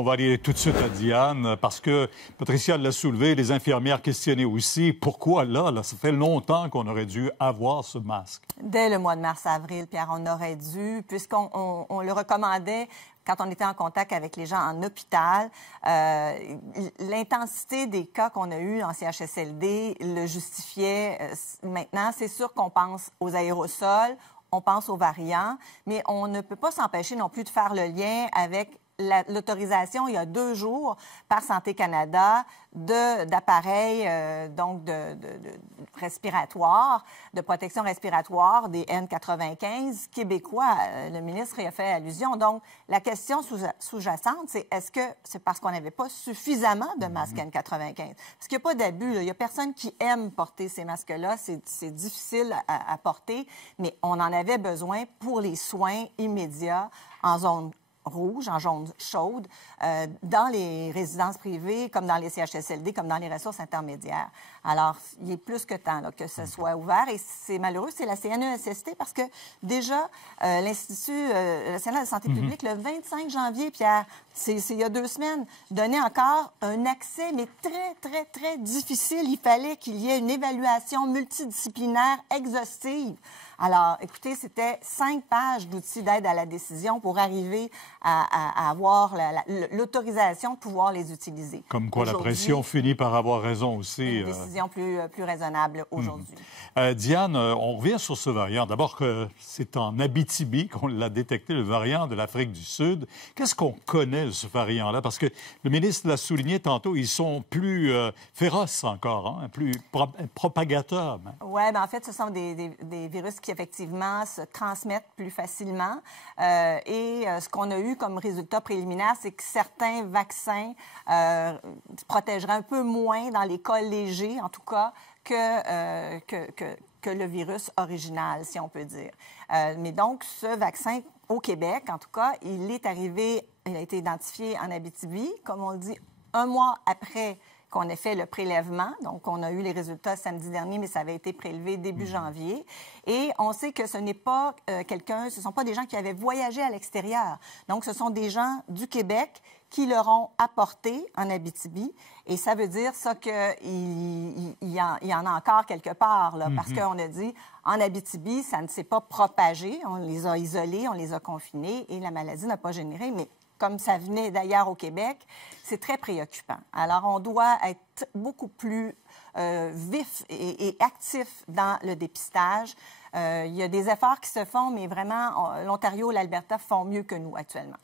qu'on va aller tout de suite à Diane, parce que Patricia l'a soulevé, les infirmières questionnaient aussi pourquoi là, ça fait longtemps qu'on aurait dû avoir ce masque. Dès le mois de mars-avril, Pierre, on aurait dû, puisqu'on le recommandait quand on était en contact avec les gens en hôpital. L'intensité des cas qu'on a eus en CHSLD le justifiait. Maintenant, c'est sûr qu'on pense aux aérosols, on pense aux variants, mais on ne peut pas s'empêcher non plus de faire le lien avec l'autorisation, il y a 2 jours, par Santé Canada, d'appareils respiratoires, de protection respiratoire, des N95 québécois. Le ministre y a fait allusion. Donc, la question sous-jacente, c'est est-ce que c'est parce qu'on n'avait pas suffisamment de masques N95? Parce qu'il n'y a pas d'abus. Il n'y a personne qui aime porter ces masques-là. C'est difficile à porter, mais on en avait besoin pour les soins immédiats en zone rouge, en jaune chaude, dans les résidences privées, comme dans les CHSLD, comme dans les ressources intermédiaires. Alors, il est plus que temps là, que ce soit ouvert. Et c'est malheureux, c'est la CNESST, parce que déjà, l'Institut national de santé publique, le 25 janvier, Pierre, c'est il y a 2 semaines, donnait encore un accès, mais très, très, très difficile. Il fallait qu'il y ait une évaluation multidisciplinaire exhaustive. Alors, écoutez, c'était 5 pages d'outils d'aide à la décision pour arriver à avoir l'autorisation de pouvoir les utiliser. Comme quoi la pression finit par avoir raison aussi. Une décision plus raisonnable aujourd'hui. Diane, on revient sur ce variant. D'abord que c'est en Abitibi qu'on l'a détecté, le variant de l'Afrique du Sud. Qu'est-ce qu'on connaît de ce variant-là? Parce que le ministre l'a souligné tantôt, ils sont plus féroces encore, hein? Plus propagateurs. Oui, bien en fait, ce sont des virus qui effectivement se transmettent plus facilement. Ce qu'on a eu comme résultat préliminaire, c'est que certains vaccins protégeraient un peu moins dans les cas légers, en tout cas, que le virus original, si on peut dire. Mais donc, ce vaccin, au Québec, en tout cas, il a été identifié en Abitibi, comme on le dit, 1 mois après qu'on ait fait le prélèvement. Donc, on a eu les résultats samedi dernier, mais ça avait été prélevé début janvier. Et on sait que ce n'est pas ce ne sont pas des gens qui avaient voyagé à l'extérieur. Donc, ce sont des gens du Québec qui l'auront apporté en Abitibi. Et ça veut dire ça qu'il y en a encore quelque part, là, parce qu'on a dit, en Abitibi, ça ne s'est pas propagé. On les a isolés, on les a confinés et la maladie n'a pas généré. Mais comme ça venait d'ailleurs au Québec, c'est très préoccupant. Alors, on doit être beaucoup plus vif et actif dans le dépistage. Il y a des efforts qui se font, mais vraiment, l'Ontario et l'Alberta font mieux que nous actuellement.